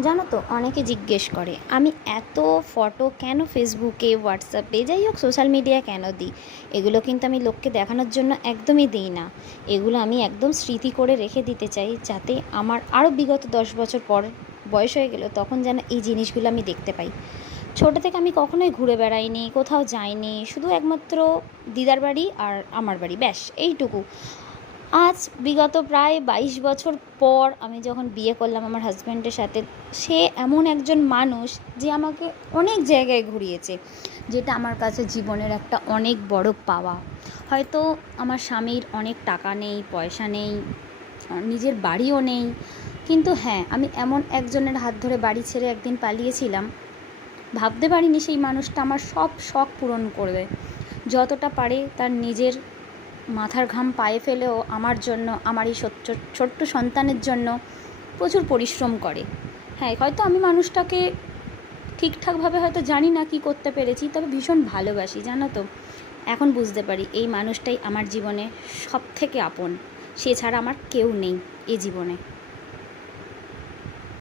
জানো তো, অনেকে জিজ্ঞেস করে আমি এত ফটো কেন ফেসবুকে, হোয়াটসঅ্যাপে, যাই হোক সোশ্যাল মিডিয়ায় কেন দিই। এগুলো কিন্তু আমি লোককে দেখানোর জন্য একদমই দিই না। এগুলো আমি একদম স্মৃতি করে রেখে দিতে চাই, যাতে আমার আরও বিগত 10 বছর পর বয়স হয়ে গেল তখন যেন এই জিনিসগুলো আমি দেখতে পাই। ছোটো থেকে আমি কখনোই ঘুরে বেড়াইনি, কোথাও যাইনি, শুধু একমাত্র দিদার বাড়ি আর আমার বাড়ি, ব্যাস এইটুকু। আজ বিগত প্রায় 22 বছর পর আমি যখন বিয়ে করলাম আমার হাজব্যান্ডের সাথে, সে এমন একজন মানুষ যে আমাকে অনেক জায়গায় ঘুরিয়েছে, যেটা আমার কাছে জীবনের একটা অনেক বড় পাওয়া। হয়তো আমার স্বামীর অনেক টাকা নেই, পয়সা নেই, নিজের বাড়িও নেই, কিন্তু হ্যাঁ, আমি এমন একজনের হাত ধরে বাড়ি ছেড়ে একদিন পালিয়েছিলাম। ভাবতে পারিনি সেই মানুষটা আমার সব শখ পূরণ করবে। যতটা পারে তার নিজের মাথার ঘাম পায়ে ফেলেও আমার জন্য, আমার এই ছোট্ট সন্তানের জন্য প্রচুর পরিশ্রম করে। হ্যাঁ, হয়তো আমি মানুষটাকে ঠিকঠাকভাবে হয়তো জানি না কী করতে পেরেছি, তবে ভীষণ ভালোবাসি, জানো তো। এখন বুঝতে পারি এই মানুষটাই আমার জীবনে সব থেকে আপন। সে ছাড়া আমার কেউ নেই এ জীবনে।